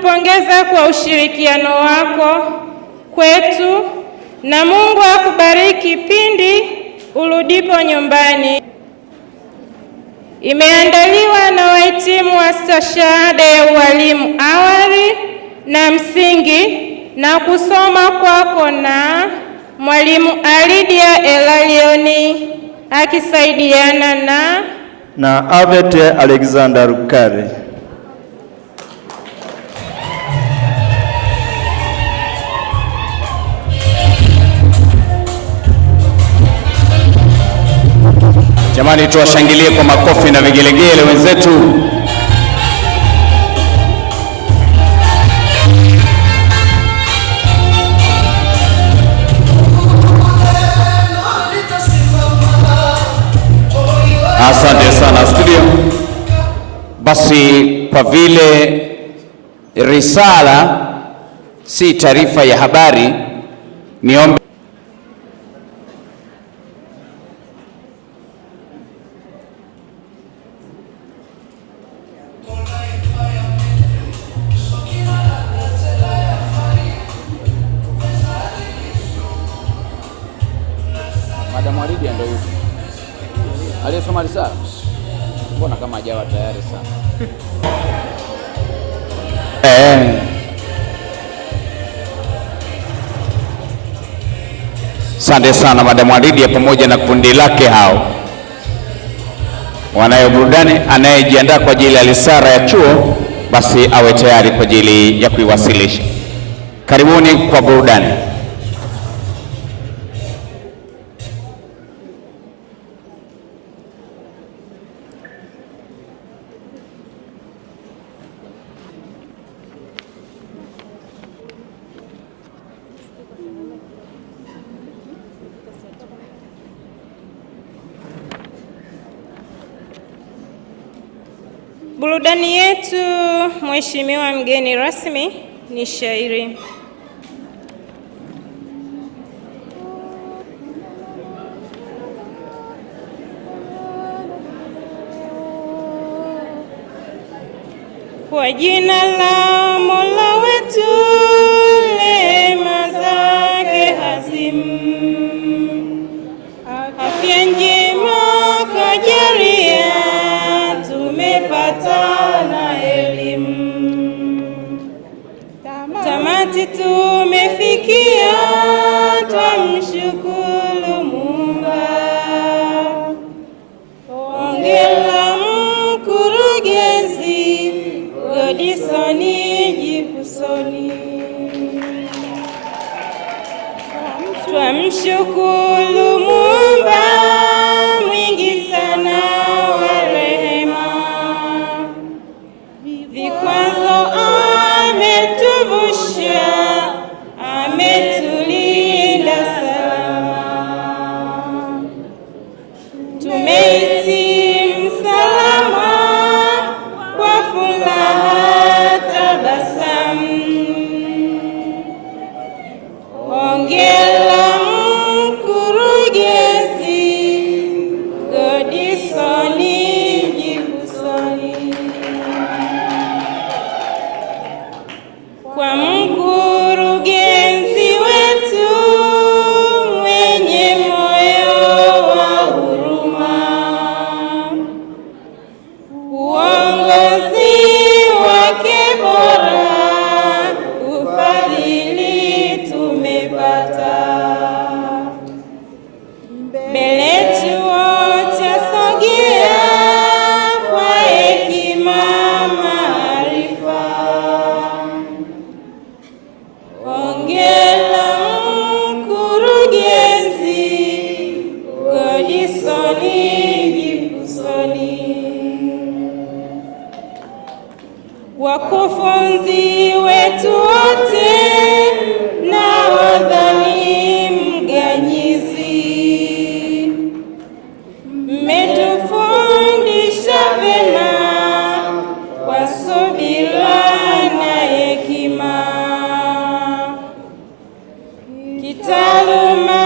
tunakupongeza kwa ushirikiano wako kwetu, na Mungu akubariki pindi urudipo nyumbani. Imeandaliwa na wahitimu wa stashahada ya ualimu awali na msingi, na kusoma kwako na Mwalimu Alidia Elalioni akisaidiana na Avete Alexander Rukari. Jamani, tuwashangilie kwa makofi na vigelegele wenzetu. Asante sana studio. Basi kwa vile risala si taarifa ya habari, niombe Madam Waridia ndio yuko aliyesoma risala. Mbona kama hajawa tayari sana? Asante sana Madam Waridia pamoja na kundi lake hao. Wanayo burudani, anayejiandaa kwa ajili ya risala ya chuo basi awe tayari kwa ajili ya kuiwasilisha. Karibuni kwa burudani. Burudani yetu, mheshimiwa mgeni rasmi, ni shairi. Kwa jina la Mola wetu, rehema zake hazimu, afya njema kajalia, tumepata na elimu, tamati tumefikia, twamshukuru Muumba. Hongera mkurugenzi Godson Jipusoni, twamshukuru Muumba mwingi sana wa rehema, vikwazo ametuvusha, ametulinda salama, tumehitimu salama kwa furaha tabasamu. Hongera mkurugenzi Godson Jipusoni. Kwa mkurugenzi wetu mwenye moyo wa huruma, uongozi wake bora, ufadhili tumepata, mbele chuo chasogea kwa hekima maarifa. Hongera mkurugenzi Godson Jipusoni. Wakufunzi wetu wote na wadhani mganyizi, mmetufundisha vema kwa subira na hekima, kitaaluma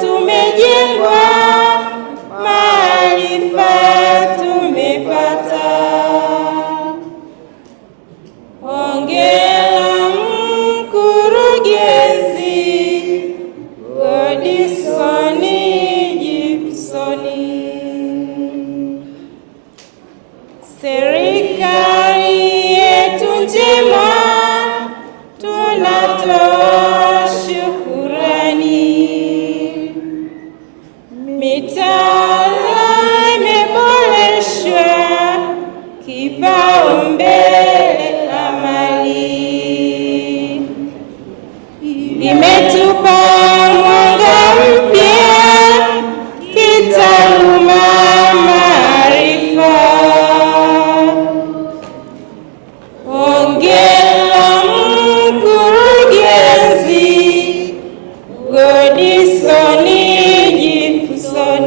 tumejengwa, maarifa tumepata. Hongera daima tunatoa shukurani. Mitaala imeboreshwa, kipaumbele amali, imetupa mwanga mpya, kitaaluma, maarifa. Hongera mkurugenzi Godson Gibson.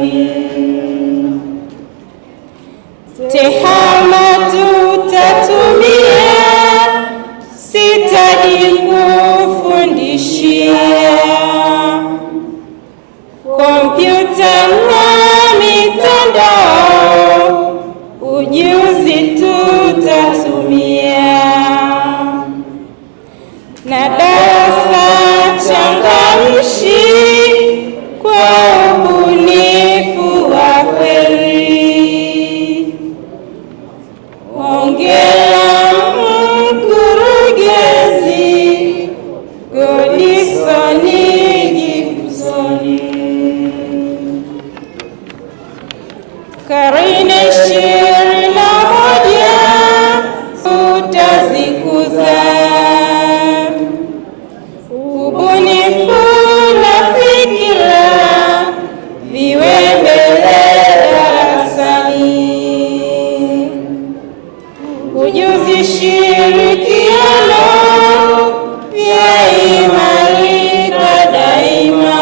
TEHAMA tutatumia stadi kufundishia, kompyuta na mitandao, ujuzi tutatumia, na darasa changamshi kwa ubunifu wa kweli. Hongera mkurugenzi Godson Gibson. Karne 21 tutazikuza, ubunifu na fikira viwe mbele darasani, ujuzi shirikiano vyaimarika daima.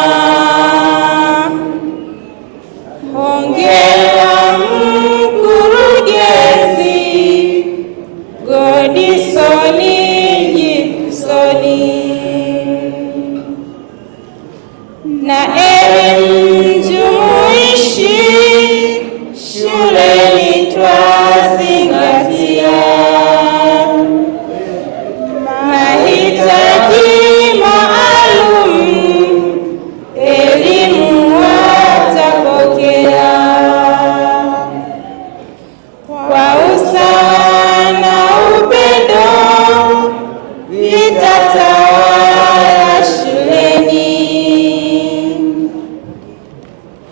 Hongera mkurugenzi Godson Gibson. Na elimu jumuishi shuleni twazingatia, mahitaji maalum elimu watapokea, kwa usawa na upendo vitatawala shuleni.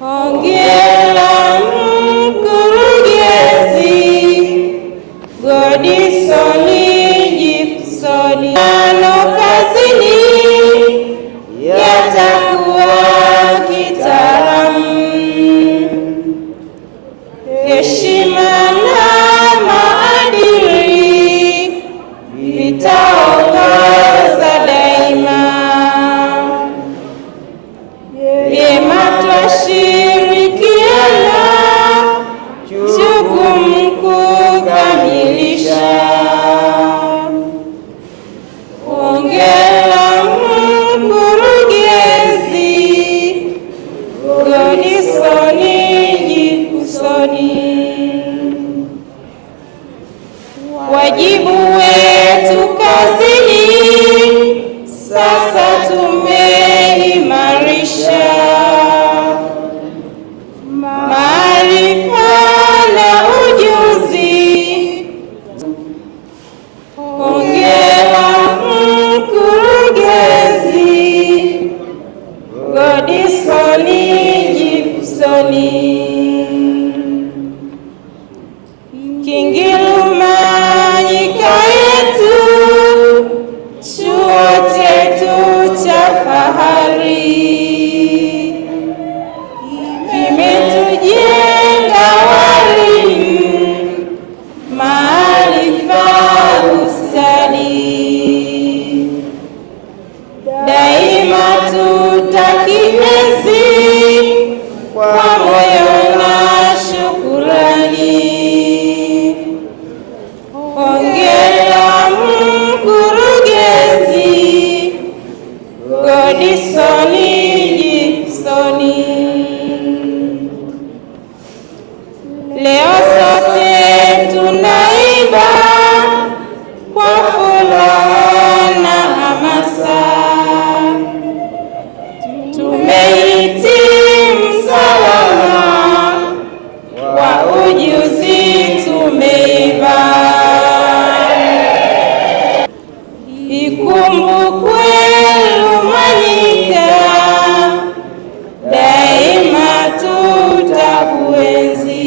Hongera mkurugenzi Godson Gibson. Ano kazini yatakuwa kitaalamu, heshima na maadili vitaongoza daima. Vyema twashirikiana jukumu kukamilisha. Hongera mkurugenzi Godson Gibson. Wajibu wetu ikumbukwe Rumanyika, daima tutakuenzi.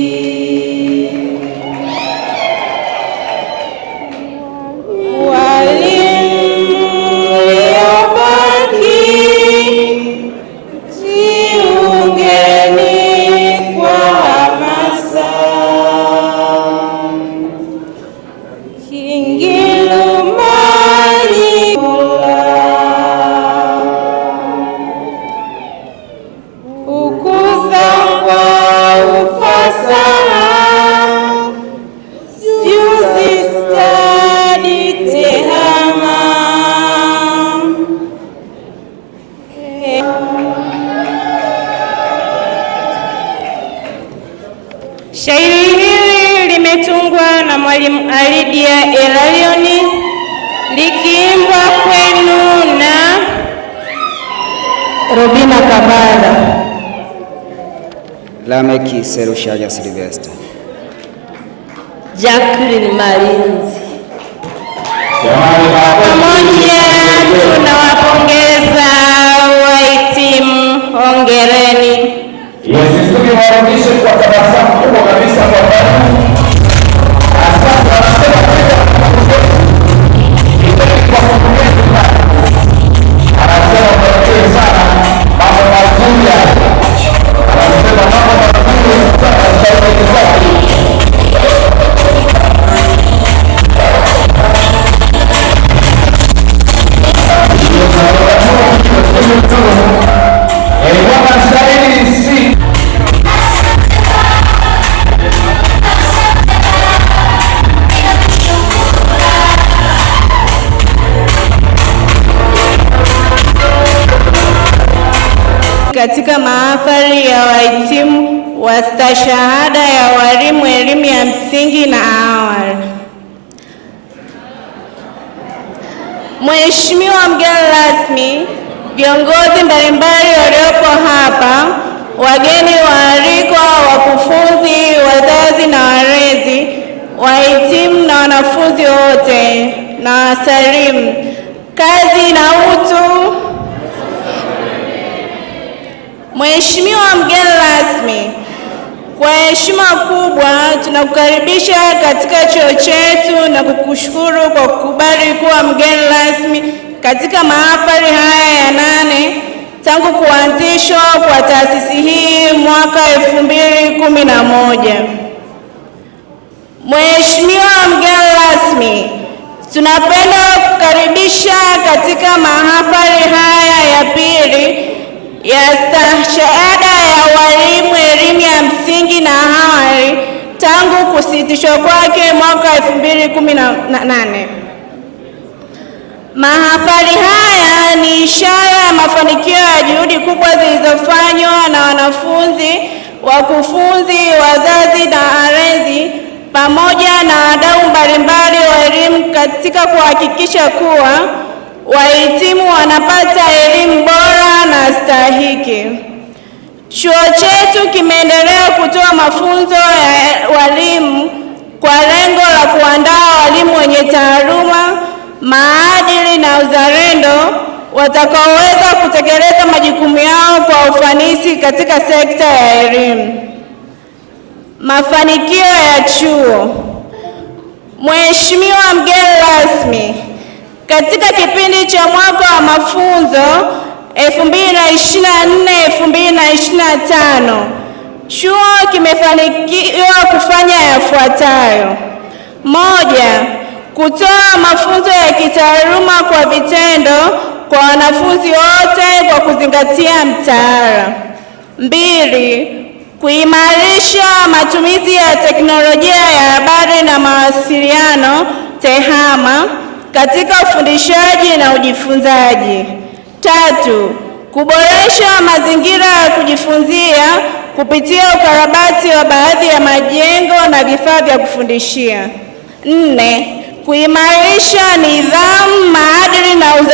Shairi hili limetungwa na Mwalimu Alidia Elalioni, likiimbwa kwenu na Robina Kabala, Lameki Serushaja Silvester, Jacqueline Malinzi. Pamoja tunawapongeza wahitimu, hongereni. Warudishe kwa tabasamu kubwa kabisa kwa katika mahafali ya wahitimu wa stashahada ya walimu elimu ya msingi na awali. Mheshimiwa mgeni rasmi, viongozi mbalimbali waliopo hapa, wageni waalikwa, wakufunzi, wazazi na walezi, wahitimu na wanafunzi wote, na wasalimu. Kazi na utu. Mheshimiwa mgeni rasmi, kwa heshima kubwa tunakukaribisha katika chuo chetu na kukushukuru kwa kukubali kuwa mgeni rasmi katika mahafali haya ya 8 tangu kuanzishwa kwa taasisi hii mwaka 2011. Mheshimiwa mgeni rasmi, tunapenda kukaribisha katika mahafali haya ya pili ya stashahada ya walimu elimu ya msingi na awali tangu kusitishwa kwake mwaka 2018. Mahafali haya ni ishara ya mafanikio ya juhudi kubwa zilizofanywa na wanafunzi, wakufunzi, wazazi na walezi pamoja na wadau mbalimbali wa elimu katika kuhakikisha kuwa wahitimu wanapata elimu bora na stahiki. Chuo chetu kimeendelea kutoa mafunzo ya walimu kwa lengo la kuandaa walimu wenye taaluma, maadili na uzalendo watakaoweza kutekeleza majukumu yao kwa ufanisi katika sekta ya elimu. Mafanikio ya chuo. Mheshimiwa mgeni rasmi, katika kipindi cha mwaka wa mafunzo 2024-2025, chuo kimefanikiwa kufanya yafuatayo: 1. Kutoa mafunzo ya kitaaluma kwa vitendo kwa wanafunzi wote kwa kuzingatia mtaala. 2. Kuimarisha matumizi ya teknolojia ya habari na mawasiliano TEHAMA katika ufundishaji na ujifunzaji. 3. Kuboresha mazingira ya kujifunzia kupitia ukarabati wa baadhi ya majengo na vifaa vya kufundishia. 4. Kuimarisha nidhamu,